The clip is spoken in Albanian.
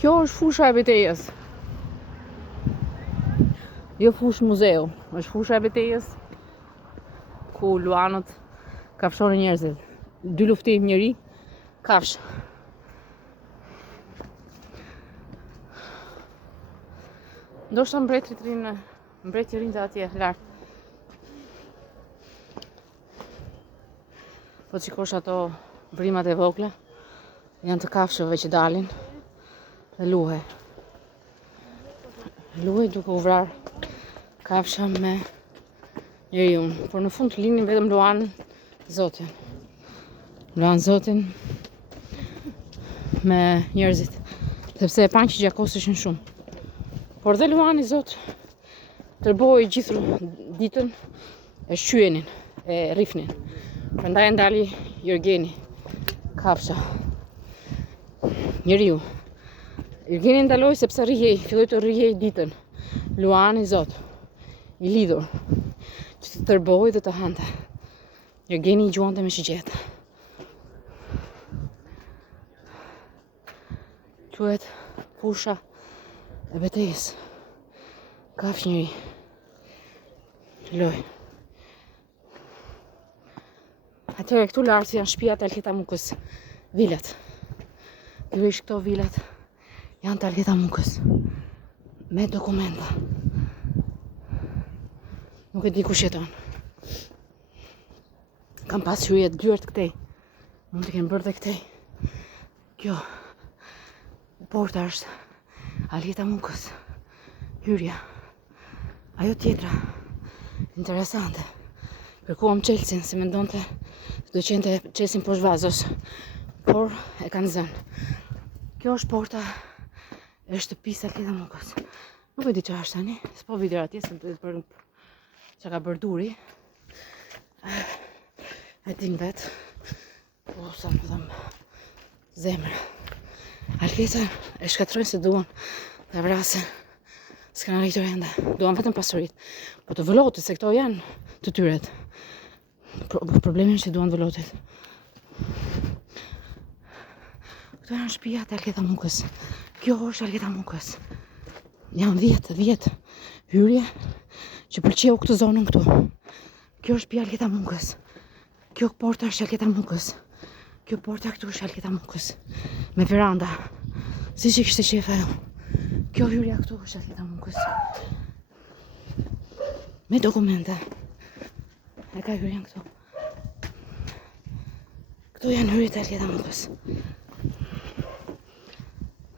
Kjo është fusha e betejës. Jo fush muzeu, është fusha e betejës ku luanët kafshonin njerëzit. 2 luftim, njëri, kafsh. Ndoshta mbretërit rinë atje lart. Po shikosh ato vrimat e vogla, janë të kafshëve që dalin dhe luhej. Luhej duke u vrarë kafsha me njeriu, por në fund linin vetëm luan Zotin. Luan Zotin me njerëzit, sepse e panë që gjakoseshin shumë. Por dhe luani Zot tërboi gjithë ditën e shqyenin, e rrifnin. Prandaj ndali Jërgeni, kafsha. Njeriu. Jërgeni ndaloi sepse filloi të rrihej ditën. Luani Zot, i lidhur, që të tërboi dhe të hante. Jërgeni i gjuante me shigjet. Quhet fusha e betejës. Kafsh njëri. Loj. Atëherë këtu lartë janë shtëpiat e Alketa Mukës. Vilat. Kryesisht këto vilat janë të Alketa Mukës. Me dokumenta. Nuk e di kush jeton. Kam pas hyrje të dyert këtej. Mund të kenë bërë dhe këtej. Kjo porta është Alketa Mukës. Hyrja. Ajo tjetra. Interesante. Kërkuam Çelsin, se mendonte do qente Çelsin poshtë vazos. Por e kanë zënë. Kjo është porta e shtëpisë Alketa Mukës. Nuk e di çfarë është tani. S'po video atje se duhet për çka ka bërë duri. E din vet. Po sa më dhëm zemra. Alketa e shkatrojnë se duan të vrasin. S'kan arritur ende. Duan vetëm pasuritë. Po të vëllotit, se këto janë të tyret. Problemi është që duan të vëllotit. Këto janë shtëpiat e Alketa Mukës. Kjo është Alketa Mukës. Janë 10 hyrje që pëlqeu këtë zonën këtu. Kjo është shtëpia e Alketa Mukës. Kjo porta është Alketa Mukës. Kjo porta këtu është Alketa Mukës. Me veranda. Si që kishte qef ajo. Kjo hyrja këtu është Alketa Mukës. Me dokumente. E ka hyrjen këtu. Këtu janë hyrjet e Alketa Mukës.